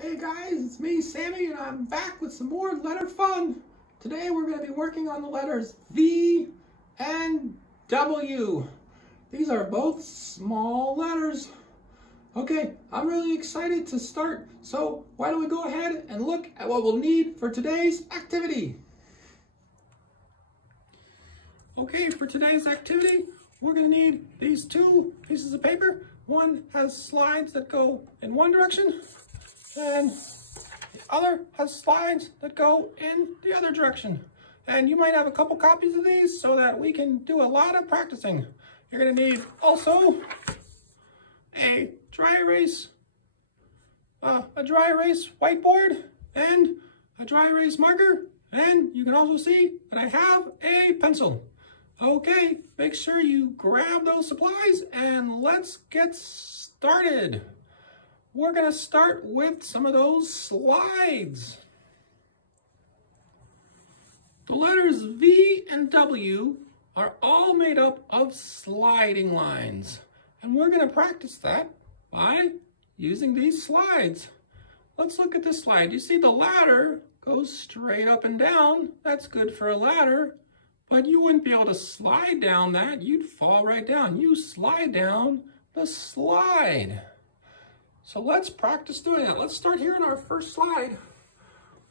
Hey guys, it's me, Sammy, and I'm back with some more letter fun. Today we're going to be working on the letters V and W. These are both small letters. Okay, I'm really excited to start, so why don't we go ahead and look at what we'll need for today's activity. Okay, for today's activity, we're going to need these two pieces of paper. One has slides that go in one direction, and the other has slides that go in the other direction. And you might have a couple copies of these so that we can do a lot of practicing. You're going to need also a dry erase whiteboard and a dry erase marker. And you can also see that I have a pencil. Okay, make sure you grab those supplies and let's get started. We're going to start with some of those slides. The letters V and W are all made up of sliding lines. And we're going to practice that by using these slides. Let's look at this slide. You see the ladder goes straight up and down. That's good for a ladder. But you wouldn't be able to slide down that. You'd fall right down. You slide down the slide. So let's practice doing it. Let's start here in our first slide.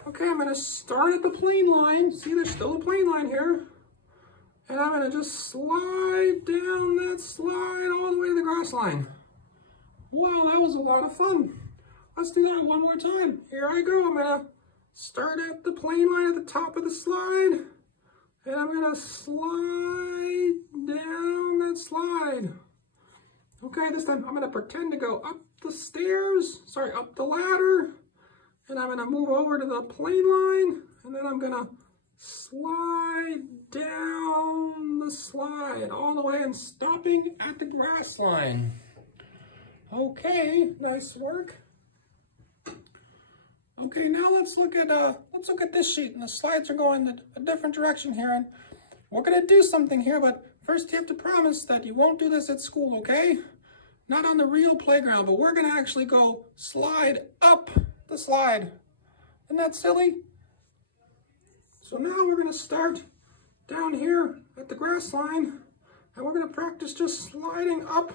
Okay, I'm going to start at the plane line. See, there's still a plane line here. And I'm going to just slide down that slide all the way to the grass line. Wow, that was a lot of fun. Let's do that one more time. Here I go. I'm going to start at the plane line at the top of the slide. And I'm going to slide down that slide. Okay, this time I'm going to pretend to go up the ladder. And I'm going to move over to the plane line. And then I'm going to slide down the slide all the way and stopping at the grass line. Okay, nice work. Okay, now let's look at this sheet, and the slides are going a different direction here, and we're going to do something here, but first you have to promise that you won't do this at school, okay? Not on the real playground, but we're going to actually go slide up the slide. Isn't that silly? So now we're going to start down here at the grass line, and we're going to practice just sliding up,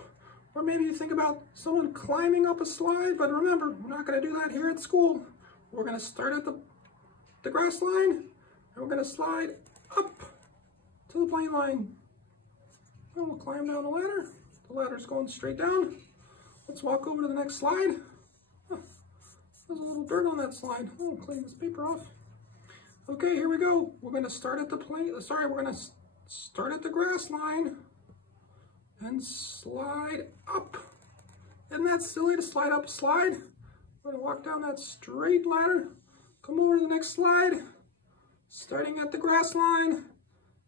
or maybe you think about someone climbing up a slide, but remember, we're not going to do that here at school. We're going to start at the grass line, and we're going to slide up to the plane line. And we'll climb down the ladder. The ladder's going straight down. Let's walk over to the next slide. Oh, there's a little dirt on that slide. Oh, clean this paper off. Okay, here we go. We're going to start at we're going to start at the grass line and slide up. Isn't that silly to slide up a slide? We're going to walk down that straight ladder, come over to the next slide, starting at the grass line,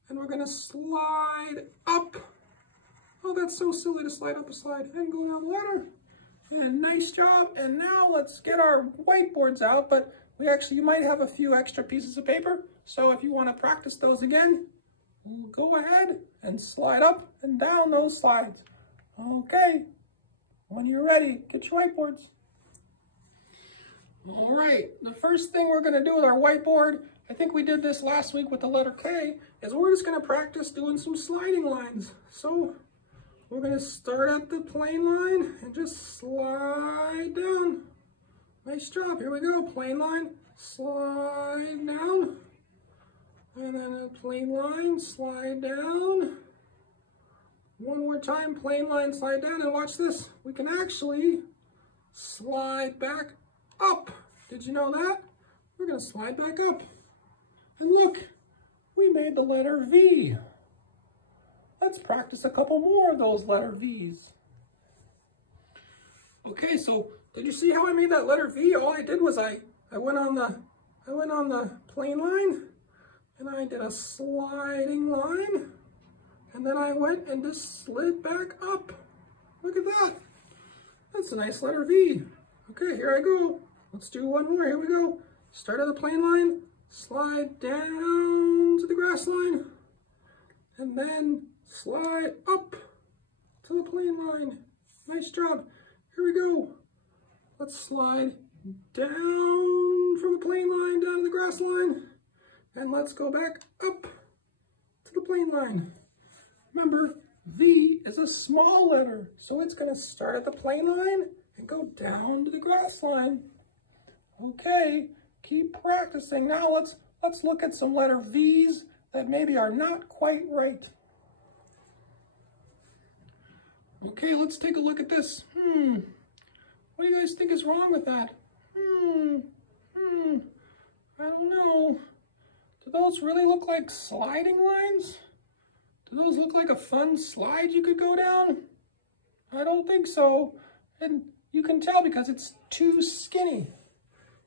and we're going to slide up. Oh, that's so silly to slide up a slide and go down the ladder. And nice job. And now let's get our whiteboards out, but you might have a few extra pieces of paper. So if you want to practice those again, go ahead and slide up and down those slides. Okay, when you're ready, get your whiteboards. All right, the first thing we're going to do with our whiteboard, I think we did this last week with the letter K, is we're just going to practice doing some sliding lines. So we're going to start at the plane line and just slide down. Nice job. Here we go. Plane line, slide down. And then a plane line, slide down. One more time, plane line, slide down. And watch this. We can actually slide back up. Did you know that? We're going to slide back up. And look, we made the letter V. Let's practice a couple more of those letter V's. Okay, so did you see how I made that letter V? All I did was I went on the plane line and I did a sliding line, and then I went and just slid back up. Look at that. That's a nice letter V. Okay, here I go. Let's do one more. Here we go. Start at the plane line, slide down to the grass line, and then slide up to the plane line. Nice job. Here we go. Let's slide down from the plane line down to the grass line. And let's go back up to the plane line. Remember, V is a small letter, so it's going to start at the plane line and go down to the grass line. Okay, keep practicing. Now let's look at some letter V's that maybe are not quite right. Okay, let's take a look at this. What do you guys think is wrong with that? I don't know. Do those really look like sliding lines? Do those look like a fun slide you could go down? I don't think so. And you can tell because it's too skinny.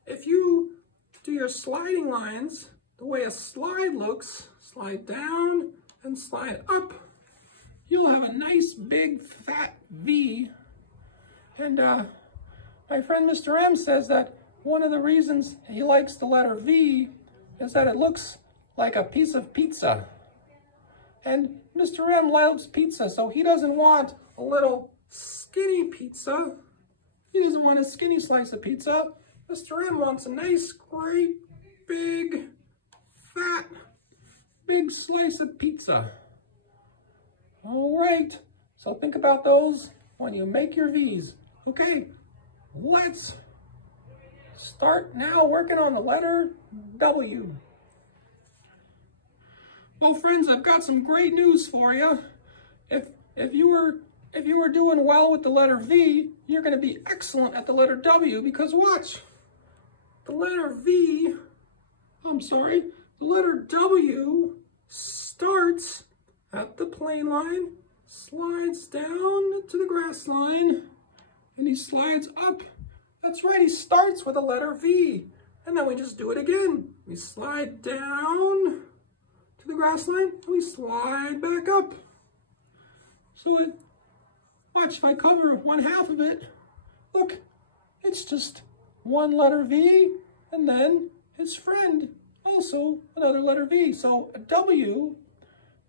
If you do your sliding lines the way a slide looks, slide down and slide up, you'll have a nice big fat V. And my friend Mr. M says that one of the reasons he likes the letter V is that it looks like a piece of pizza. And Mr. M loves pizza, so he doesn't want a little skinny pizza. He doesn't want a skinny slice of pizza. Mr. M wants a nice, great, big, fat, big slice of pizza. All right, so think about those when you make your V's. Okay, let's start now working on the letter W. Well, friends, I've got some great news for you. If you were doing well with the letter V, you're going to be excellent at the letter W because watch. The letter W starts at the plane line, slides down to the grass line, and he slides up. That's right, he starts with a letter V. And then we just do it again. We slide down to the grass line, and we slide back up. So watch, if I cover one half of it, look, it's just one letter V, and then his friend, also another letter V. So a W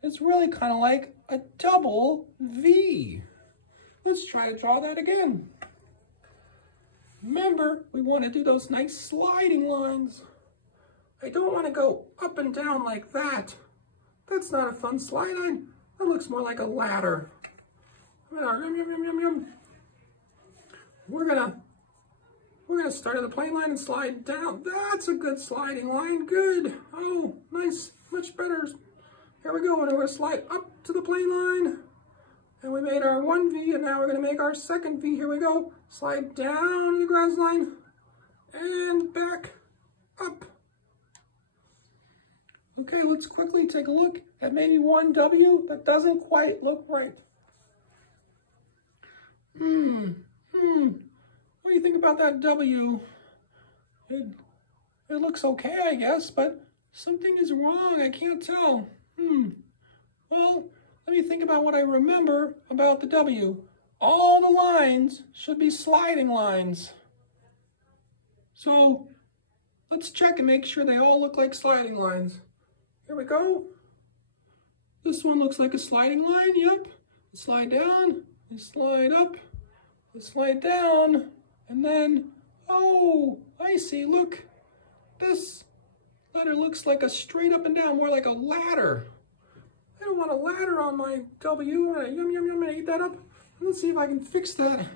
is really kind of like a double V. Let's try to draw that again. Remember, we want to do those nice sliding lines. I don't want to go up and down like that. That's not a fun slide line. That looks more like a ladder. We're gonna start at the plane line and slide down. That's a good sliding line. Good. Oh, nice. Much better. Here we go. And we're gonna slide up to the plane line. And we made our one V, and now we're gonna make our second V. Here we go. Slide down to the grass line and back up. Okay, let's quickly take a look at maybe one W that doesn't quite look right. What do you think about that W? It looks okay, I guess, but something is wrong. I can't tell. Well, let me think about what I remember about the W. All the lines should be sliding lines. So let's check and make sure they all look like sliding lines. Here we go. This one looks like a sliding line, yep. Slide down, you slide up, you slide down, and then, oh, I see, look. This letter looks like a straight up and down, more like a ladder. I don't want a ladder on my W. I'm gonna eat that up. Let's see if I can fix that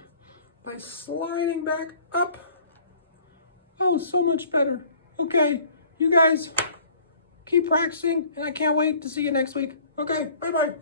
by sliding back up. Oh, so much better. Okay, you guys keep practicing, and I can't wait to see you next week. Okay, bye-bye.